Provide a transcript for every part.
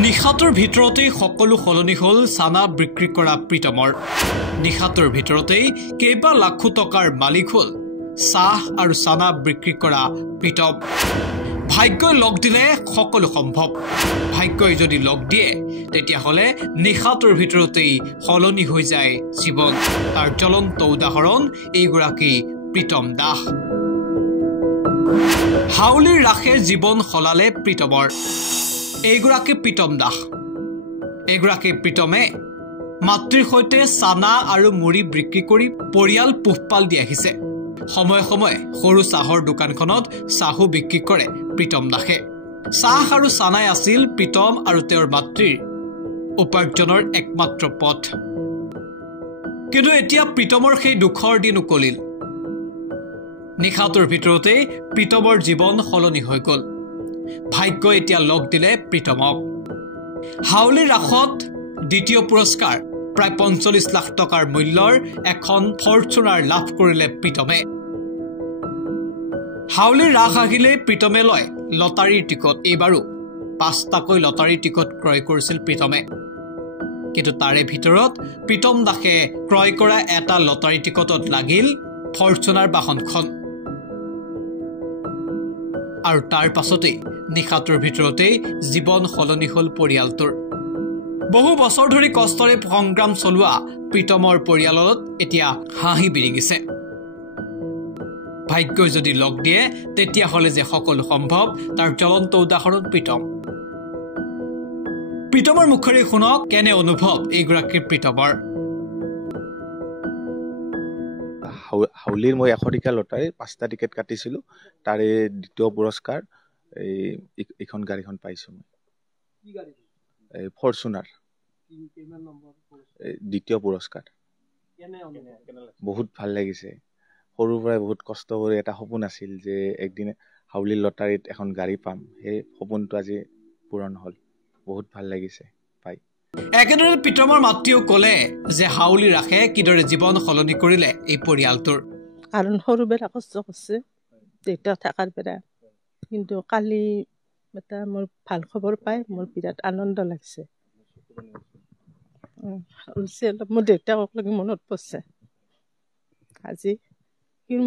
নিশাতৰ ভিতৰতেই সকলো সলনি হ'ল চানা বিক্ৰী কৰা প্ৰীতমৰ নিশাতৰ ভিতৰতেই কেইবা লাখ টকাৰ মালিক হ'ল চাহ আৰু চানা বিক্ৰী কৰা প্ৰীতম ভাগ্যই লগ দিলে সকলো সম্ভৱ ভাগ্যই যদি লগ দিয়ে তেতিয়াহ'লে নিশাতৰ ভিতৰতেই সলনি হৈ যায় জীৱন তাৰ জ্বলন্ত উদাহৰণ এইগৰাকী প্ৰীতম দাস হাউলিৰ ৰাখে জীৱন সলালে প্ৰীতমৰ এইগৰাকী প্ৰীতম দাস এইগৰাকী প্ৰীতমে মাতৃৰ সৈতে চানা আৰু মুড়ি বিক্ৰী কৰি পৰিয়াল পোহপাল দি আহিছে সময় সময় সৰু চাহৰ দোকানখনত চাহু বিক্ৰী কৰে প্ৰীতম দাসে চাহ আৰু চানাই আছিল প্ৰীতম আৰু তেওঁৰ মাতৃৰ উপাৰ্জনৰ একমাত্ৰ পথ কিন্তু এতিয়া প্ৰীতমৰ সেই দুখৰ দিন উকলিল নিশাতৰ ভিতৰতে প্ৰীতমৰ জীৱন সলনি হৈ গ'ল ভাগ্যই এতিয়া লগ দিলে প্ৰীতমক হাউলিৰ ৰাখত দ্বিতীয় পুৰস্কাৰ প্ৰায় ৪৫ লাখ টকাৰ মূল্যৰ এখন ফৰচুনাৰ লাভ কৰিলে প্ৰীতমে হাউলিৰ ৰাখ আহিলে প্ৰীতমে লয় লটাৰীৰ টিকট এইবাৰো ৫টাকৈ লটাৰীৰ টিকট ক্ৰয় কৰিছিল প্ৰীতমে কিন্তু তাৰে ভিতৰত প্ৰীতম দাসে ক্ৰয় কৰা এটা লটাৰী টিকটত লাগিল ফৰচুনাৰ বাহনখন আৰু তাৰ পাছতেই নিশাতৰ ভিতৰতেই জীৱন সলনি হ'ল পৰিয়ালটোৰ বহু বছৰ ধৰি কষ্টৰে সংগ্ৰাম চলোৱা প্ৰীতমৰ পৰিয়ালত এতিয়া হাঁহি বিৰিঙিছে ভাগ্যই যদি লগ দিয়ে তেতিয়াহ'লে যে সকলো সম্ভৱ তাৰ জ্বলন্ত উদাহৰণ প্ৰীতমৰ মুখেৰে শুনক কেনে অনুভৱ এইগৰাকী প্ৰীতমৰ হাউলিৰ মই ১০০ টকীয়া লটাৰী ৫টা টিকেট কাটিছিলো তাৰে দ্বিতীয় পুৰস্কাৰ এইখন গাড়ীখন পাইছো মই ফৰচুনাৰ দ্বিতীয় পুৰস্কাৰ বহুত ভাল লাগিছে সৰুৰ পৰাই বহুত কষ্ট কৰি এটা সপোন আছিল যে একদিন হাউলিৰ লটাৰীত এখন গাড়ী পাম সেই সপোনটো আজি পূৰণ হ'ল বহুত ভাল লাগিছে পাই একেদৰে প্ৰীতমৰ মাতৃও ক'লে যে হাউলি ৰাখে কিদৰে জীৱন সলনি কৰিলে এই পৰিয়ালটোৰ কাৰণ সৰু বেৰা কষ্ট কৰিছে দেউতা থকাৰ বেৰা কিন্তু কালি এটা মোৰ ভাল খবৰ পাই মোৰ বিৰাট আনন্দ লাগিছে মোৰ দেউতাকক লাগি মনত পৰিছে আজি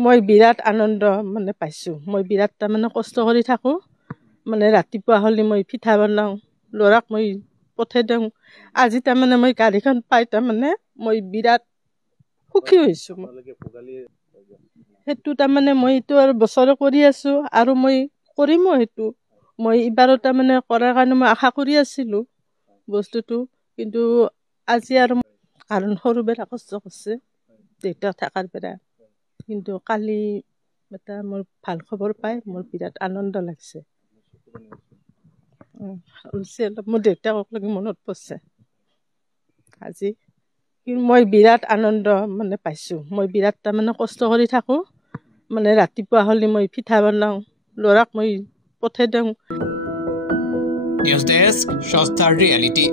মই বিৰাট আনন্দ মানে পাইছোঁ মই বিৰাট তাৰমানে কষ্ট কৰি থাকোঁ মানে ৰাতিপুৱা হ'লে মই পিঠা বনাওঁ ল'ৰাক মই পঠাই দিওঁ আজি তাৰমানে মই গাড়ীখন পাই তাৰমানে মই বিৰাট সুখী হৈছোঁ সেইটো তাৰমানে মই এইটো আৰু বছৰে কৰি আছোঁ আৰু মই কৰিমো সেইটো মই এইবাৰো তাৰমানে কৰাৰ কাৰণে মই আশা কৰি আছিলোঁ বস্তুটো কিন্তু আজি আৰু কাৰণ সৰু বেৰা কষ্ট কৰিছে দেউতা থকাৰ বেৰা কিন্তু কালি এটা মোৰ ভাল খবৰ পাই মোৰ বিৰাট আনন্দ লাগিছে মোৰ দেউতাকক লাগি মনত পৰিছে আজি মই বিৰাট আনন্দ মানে পাইছোঁ মই বিৰাট তাৰমানে কষ্ট কৰি থাকোঁ মানে ৰাতিপুৱা হ'লে মই পিঠা বনাওঁ ল'ৰাক মই পঠাই দিওঁ নিউজ ডেস্ক স্বস্থাৰ ৰিয়েলিটি